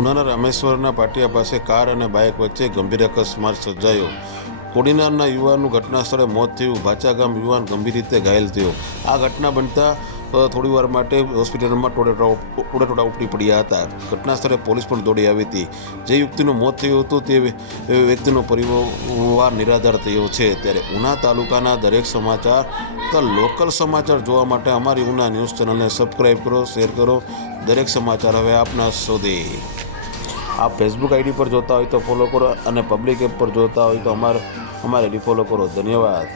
ઉનાના રામેશ્વરના પાટિયા પાસે કાર અને બાઇક વચ્ચે ગંભીર અકસ્માત સર્જાયો. કોડીનારના યુવાનનું ઘટના સ્થળે મોત થયું. ભાચા ગામ યુવાન ગંભીર રીતે ઘાયલ થયો. આ ઘટના બનતા થોડી વાર માટે હોસ્પિટલમાં ટોળેટોળા ઉપડી પડ્યા હતા. ઘટના સ્થળે પોલીસ પણ દોડી આવી હતી. જે વ્યક્તિનું મોત થયું હતું તે વ્યક્તિનો પરિવાર નિરાધાર થયો છે. ત્યારે ઉના તાલુકાના દરેક સમાચાર તથા લોકલ સમાચાર જોવા માટે અમારી ઉના ન્યૂઝ ચેનલને સબસ્ક્રાઈબ કરો, શેર કરો. દરેક સમાચાર હવે આપના સુધી. આપ ફેસબુક આઈડી પર જોતા હોય તો ફોલો કરો અને પબ્લિક એપ પર જોતા હોય તો અમારે રિફોલો કરો. ધન્યવાદ.